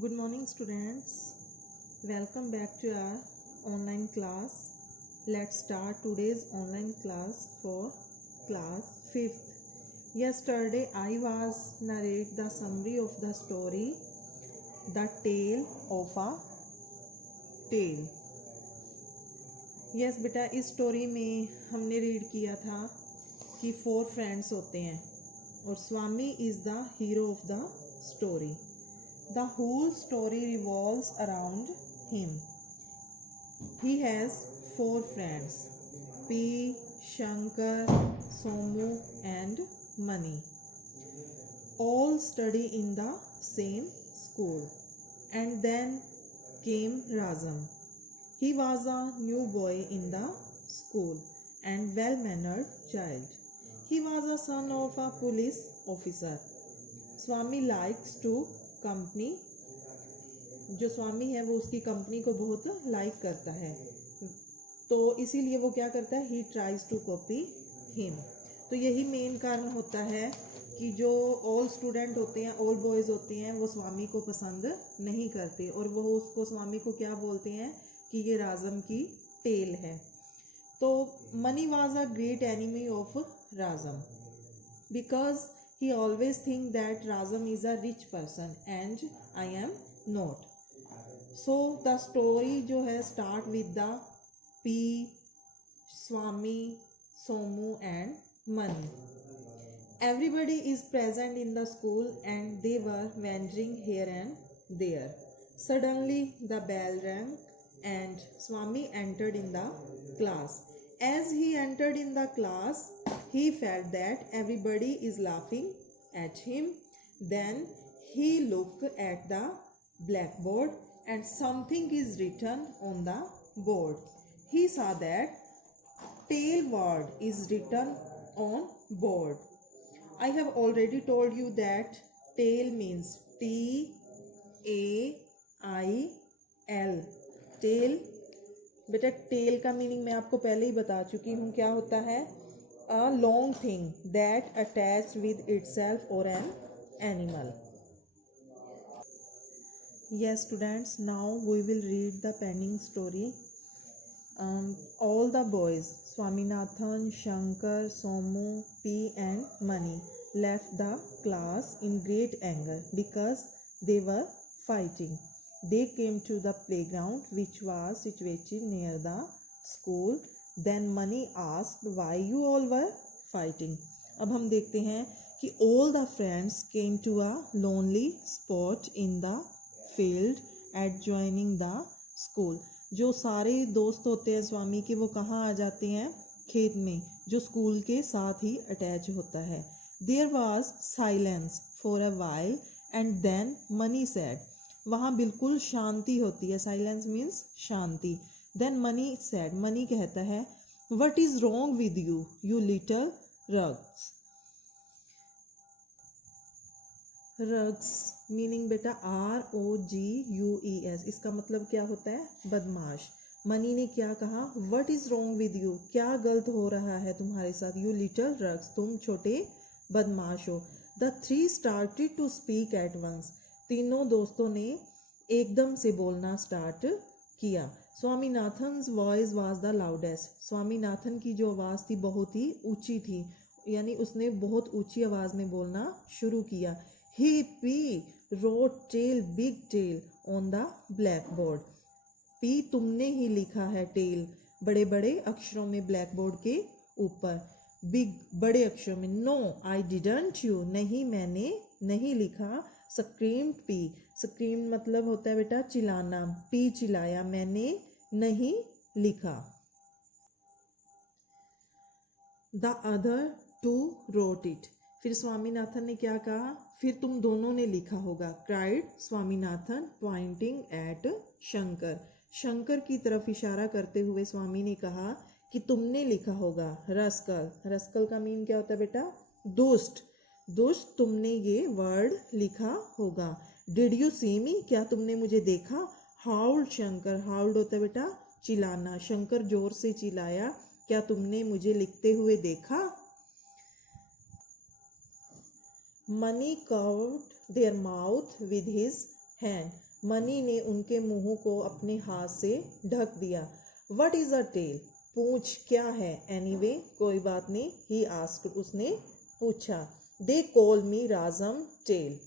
Good morning, students. Welcome back to our online class. Let's start today's online class for class 5th. Yesterday, I was narrate the summary of the story, The Tale of a Tale. Yes, बेटा इस story में हमने read किया था कि 4 friends होते हैं और Swami is the hero of the story. The whole story revolves around him. He has 4 friends, P, Shankar, Somu and Mani. All study in the same school. And then came Razam. He was a new boy in the school and well-mannered child. He was a son of a police officer. Swami likes to company, जो स्वामी है वो उसकी company को बहुत like करता है, तो इसीलिए वो क्या करता है, he tries to copy him. तो यही मेन कारण होता है कि जो ऑल स्टूडेंट होते हैं, ऑल बॉयज़ होते हैं, वो स्वामी को पसंद नहीं करते और वो उसको, स्वामी को क्या बोलते हैं कि ये राजम की टेल है. तो money was a great enemy of Rajam because he always think that Razam is a rich person and I am not. So the story जो है start with the P, Swami, Somu and Mani. Everybody is present in the school and they were wandering here and there. Suddenly the bell rang and Swami entered in the class. As he entered in the class, he felt that everybody is laughing at him. Then he looked at the blackboard and something is written on the board. He saw that tail word is written on board. I have already told you that tail means T-A-I-L. tail. बेटा tell का meaning मैं आपको पहले ही बता चुकी हूँ, क्या होता है, a long thing that attached with itself or an animal. Yes students, now we will read the pending story. All the boys, Swaminathan, Shankar, Somu, P and Mani left the class in great anger because they were fighting. They came to the playground which was situated near the school. Then Mani asked why you all were fighting. अब हम देखते हैं कि all the friends came to a lonely spot in the field adjoining the school. जो सारे दोस्त होते हैं स्वामी के, वो कहाँ आ जाते हैं, खेत में, जो स्कूल के साथ ही अटैच होता है. There was silence for a while and then Mani said. वहाँ बिल्कुल शांति होती है, साइलेंस मीन्स शांति. देन मनी सेड, मनी कहता है, what is wrong with you you little rugs. Rugs meaning बेटा ROGUES, इसका मतलब क्या होता है, बदमाश. मनी ने क्या कहा, what is wrong with you, क्या गलत हो रहा है तुम्हारे साथ, यू लिटिल रग्स, तुम छोटे बदमाश हो. The 3 started to speak at once. तीनों दोस्तों ने एकदम से बोलना स्टार्ट किया. Swaminathan's voice was the loudest. Swaminathan की जो आवाज़ थी बहुत ही ऊंची थी, यानी उसने बहुत ऊंची आवाज़ में बोलना शुरू किया. He Pea wrote tail big tail on the black board. Pea तुमने ही लिखा है टेल बड़े बड़े अक्षरों में ब्लैक बोर्ड के ऊपर, बिग बड़े अक्षरों में. नो आई डिडंट यू, नहीं मैंने नहीं लिखा. स्क्रीम्ड पी, स्क्रीम मतलब होता है बेटा चिल्लाना, पी चिल्लाया, मैंने नहीं लिखा. The other 2 wrote it. फिर स्वामीनाथन ने क्या कहा, फिर तुम दोनों ने लिखा होगा. Cried Swaminathan Poynting eight Shankar. Shankar की तरफ इशारा करते हुए स्वामी ने कहा कि तुमने लिखा होगा. रस्कल, रस्कल का मीन क्या होता है बेटा, दुष्ट. दुष्ट, तुमने ये वर्ड लिखा होगा. डिड यू सी मी, क्या तुमने मुझे देखा. हाउल्ड शंकर, हाउल्ड होता है बेटा चिल्लाना. शंकर जोर से चिल्लाया, क्या तुमने मुझे लिखते हुए देखा. Money curved their mouth with his hand. Money ने उनके मुंह को अपने हाथ से ढक दिया। वट इज अ टेल, पूंछ क्या है। एनीवे, कोई बात नहीं। ही आस्क्ड, उसने पूछा। They call me Rajam tell,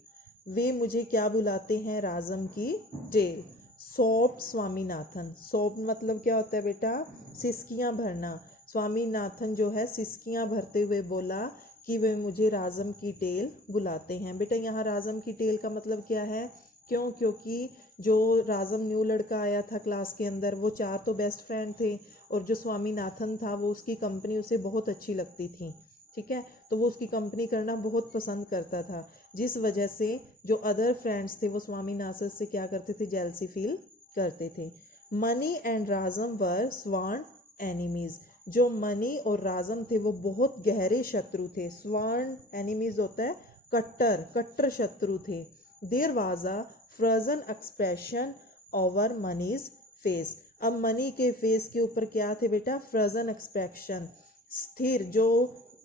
वे मुझे क्या बुलाते हैं, राजम की टेल। सॉफ्ट स्वामीनाथन, सॉफ्ट मतलब क्या होता है बेटा, सिसकियां भरना। स्वामीनाथन जो है सिसकियां भरते हुए बोला कि वे मुझे राजम की टेल बुलाते हैं। बेटा यहाँ राजम की टेल का मतलब क्या है, क्यों, क्योंकि जो राजम न्यू लड़का आया था क्लास के अंदर, वो 4 तो बेस्ट फ्रेंड थे और जो स्वामीनाथन था वो उसकी कंपनी उसे बहुत अच्छी लगती थी। ठीक है, तो वो उसकी कंपनी करना बहुत पसंद करता था, जिस वजह से जो अदर फ्रेंड्स थे वो स्वामीनाथन से क्या करते थे, जेलसी फील करते थे। मनी एंड राजम वर स्वर्ण एनिमीज, जो मनी और राजम थे वो बहुत गहरे शत्रु थे। स्वर्ण एनिमीज होता है कट्टर, कट्टर शत्रु थे। There was a frozen expression over Mani's face, अब मनी के फेस के ऊपर क्या थे बेटा, फ्रोजन एक्सप्रेशन, स्थिर, जो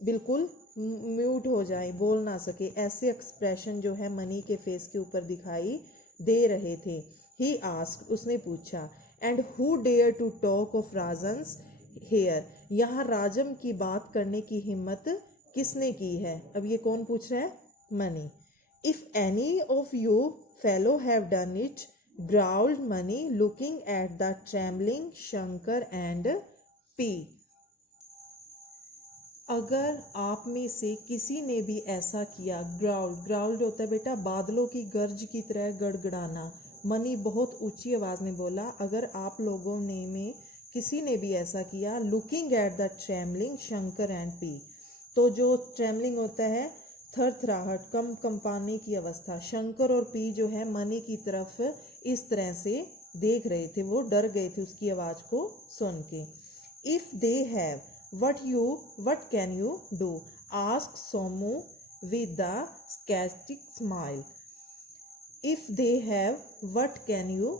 बिल्कुल म्यूट हो जाए, बोल ना सके, ऐसे एक्सप्रेशन जो है मनी के फेस के ऊपर दिखाई दे रहे थे। ही आस्क्ड, उसने पूछा। And who dare to talk of Rajan's here, यहाँ राजम की बात करने की हिम्मत किसने की है। अब ये कौन पूछ रहा है, Mani. If any of you fellow have done it, growled Mani looking at the trembling Shankar and Pea, अगर आप में से किसी ने भी ऐसा किया। ग्राउल्ड, ग्राउल्ड होता है बेटा बादलों की गर्ज की तरह गड़गड़ाना। मनी बहुत ऊंची आवाज में बोला, अगर आप लोगों ने में किसी ने भी ऐसा किया। Looking at the trembling Shankar and P, तो जो ट्रेम्बलिंग होता है थरथराहट, कंपाने की अवस्था, शंकर और पी जो है मनी की तरफ इस तरह से देख रहे थे, वो डर गए थे उसकी आवाज को सुन के। If they have what can you do, asked Somu with the sarcastic smile. If they have, what can you,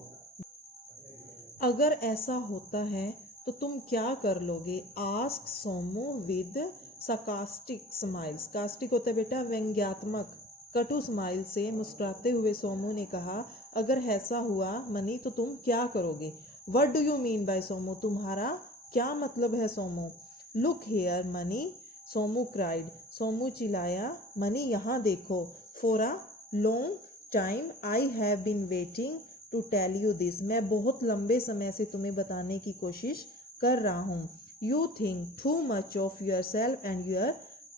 अगर ऐसा होता है तो तुम क्या कर लोगे। Ask Somu with sarcastic smile, sarcastic होता है बेटा व्यंग्यात्मक, कटु स्माइल से मुस्कुराते हुए सोमू ने कहा, अगर ऐसा हुआ मनी तो तुम क्या करोगे। What do you mean by Somu, तुम्हारा क्या मतलब है Somu. Look here Mani, Somu cried, Somu चिल्लाया। मनी यहाँ देखो। For a long time I have been waiting to tell you this, मैं बहुत लंबे समय से तुम्हें बताने की कोशिश कर रहा हूँ। You think too much of your self and your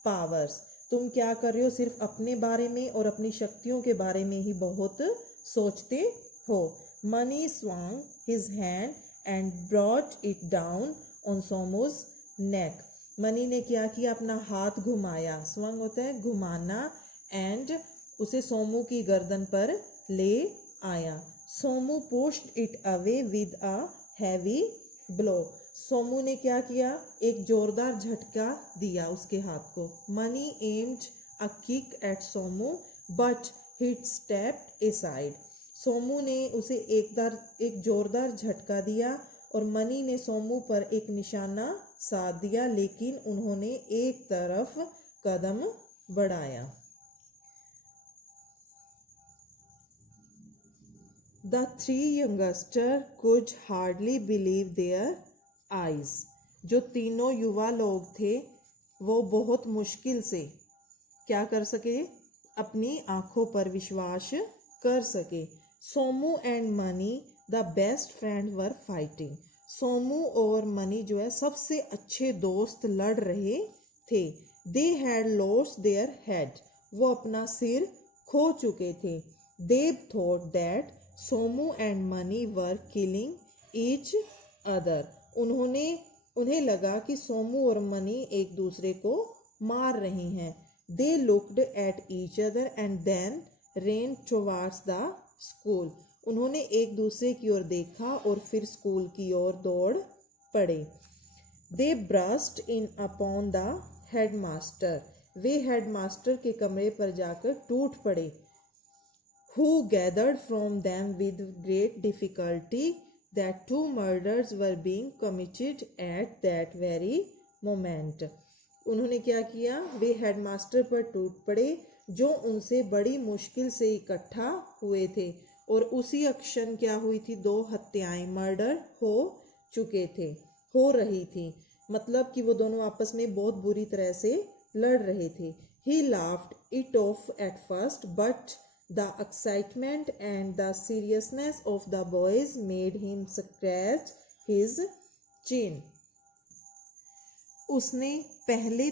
powers, तुम क्या कर रहे हो, सिर्फ अपने बारे में और अपनी शक्तियों के बारे में ही बहुत सोचते हो। Money swung his hand and brought it down on सोमू's neck, money ने क्या किया, अपना हाथ घुमाया, स्वंग होता है घुमाना, एंड उसे सोमू की गर्दन पर ले आया। Somu pushed it away with a heavy blow, Somu ने क्या किया, एक जोरदार झटका दिया उसके हाथ को। Mani aimed a kick at Somu but he stepped aside, Somu ने उसे एक जोरदार झटका दिया और मनी ने सोमू पर एक निशाना साध दिया, लेकिन उन्होंने एक तरफ कदम बढ़ाया। The three youngsters could hardly believe their eyes, जो तीनों युवा लोग थे वो बहुत मुश्किल से क्या कर सके, अपनी आंखों पर विश्वास कर सके। Somu and money the best friend were fighting, Somu और मनी जो है सबसे अच्छे दोस्त लड़ रहे थे। They had lost their head, वो अपना सिर खो चुके थे। They thought that Somu and money were killing each other, उन्हें लगा कि सोमू और मनी एक दूसरे को मार रहे हैं। They looked at each other and then ran towards the school, उन्होंने एक दूसरे की ओर देखा और फिर स्कूल की ओर दौड़ पड़े। They burst in upon the headmaster, way headmaster के कमरे पर जाकर टूट पड़े। Who gathered from them with great difficulty that 2 murders were being committed at that very moment, उन्होंने क्या किया, वे हेडमास्टर पर टूट पड़े जो उनसे बड़ी मुश्किल से इकट्ठा हुए थे और उसी क्षण क्या हुई थी, 2 हत्याएं, मर्डर हो रही थी। मतलब कि वो दोनों आपस में बहुत बुरी तरह से लड़ रहे थे। He laughed it off at first, but the excitement and the seriousness of the boys made him scratch his chin. उसने पहले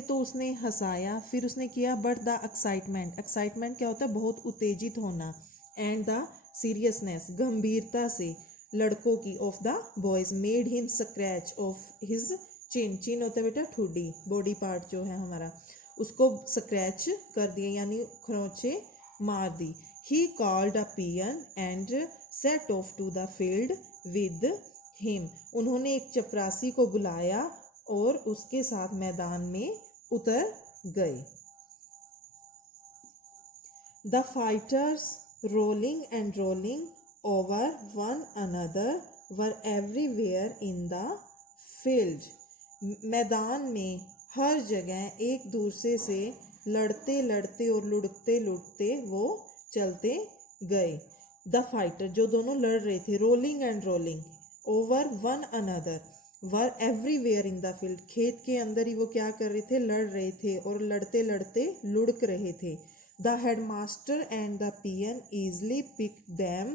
तो उसने हंसाया, फिर उसने किया बट द एक्साइटमेंट क्या होता है, बहुत उत्तेजित होना, एंड द सीरियसनेस, गंभीरता से लड़कों की, of the boys, made him scratch off his chin होता है बेटा ठुड्डी, बॉडी पार्ट जो है हमारा, उसको स्क्रैच कर दिए यानी खरोंचे मार दी। He called a peon and set off to the field with him, उन्होंने एक चपरासी को बुलाया और उसके साथ मैदान में उतर गए। The fighters rolling over one another were everywhere in the field. मैदान में हर जगह एक दूसरे से लड़ते लड़ते और लुढ़कते लुढ़कते वो चलते गए। द फाइटर, जो दोनों लड़ रहे थे, rolling over one another, were everywhere in the field, खेत के अंदर ही वो क्या कर रहे थे, लड़ रहे थे और लड़ते लड़ते लुढ़क रहे थे। The headmaster and the peon easily picked them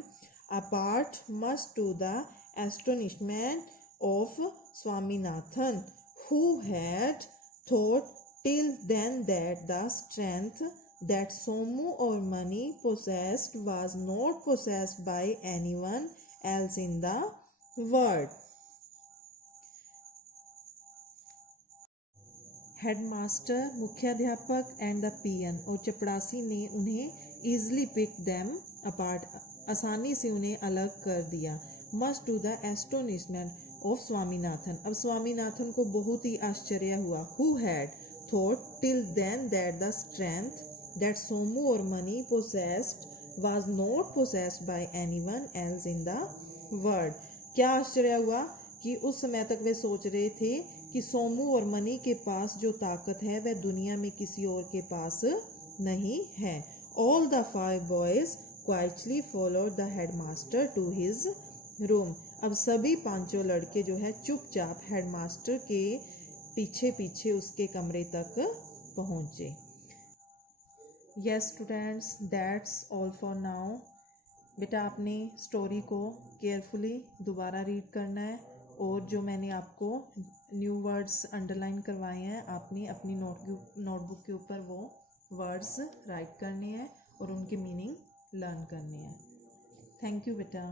apart, much to the astonishment of Swaminathan, who had thought till then that the strength that Somu or money possessed was not possessed by anyone else in the world. Headmaster, मुख्याध्यापक, and the पियन, और चपड़ासी ने उन्हें easily pick them apart, आसानी से उन्हें अलग कर दिया। Much to the astonishment of Swaminathan, अब स्वामीनाथन को बहुत ही आश्चर्य हुआ। Who had thought till then that the strength that Somu और Mani possessed was not possessed by anyone else in the world, क्या आश्चर्य हुआ कि उस समय तक वे सोच रहे थे कि सोमू और मनी के पास जो ताकत है वह दुनिया में किसी और के पास नहीं है। All the 5 boys quietly followed the headmaster to his room, अब सभी 5 लड़के जो है चुपचाप हेडमास्टर के पीछे पीछे उसके कमरे तक पहुंचे। Yes students, that's all for now. बेटा आपने स्टोरी को केयरफुली दोबारा रीड करना है और जो मैंने आपको न्यू वर्ड्स अंडरलाइन करवाए हैं आपने अपनी नोटबुक के ऊपर वो वर्ड्स राइट करने हैं और उनके मीनिंग लर्न करने हैं। थैंक यू बेटा।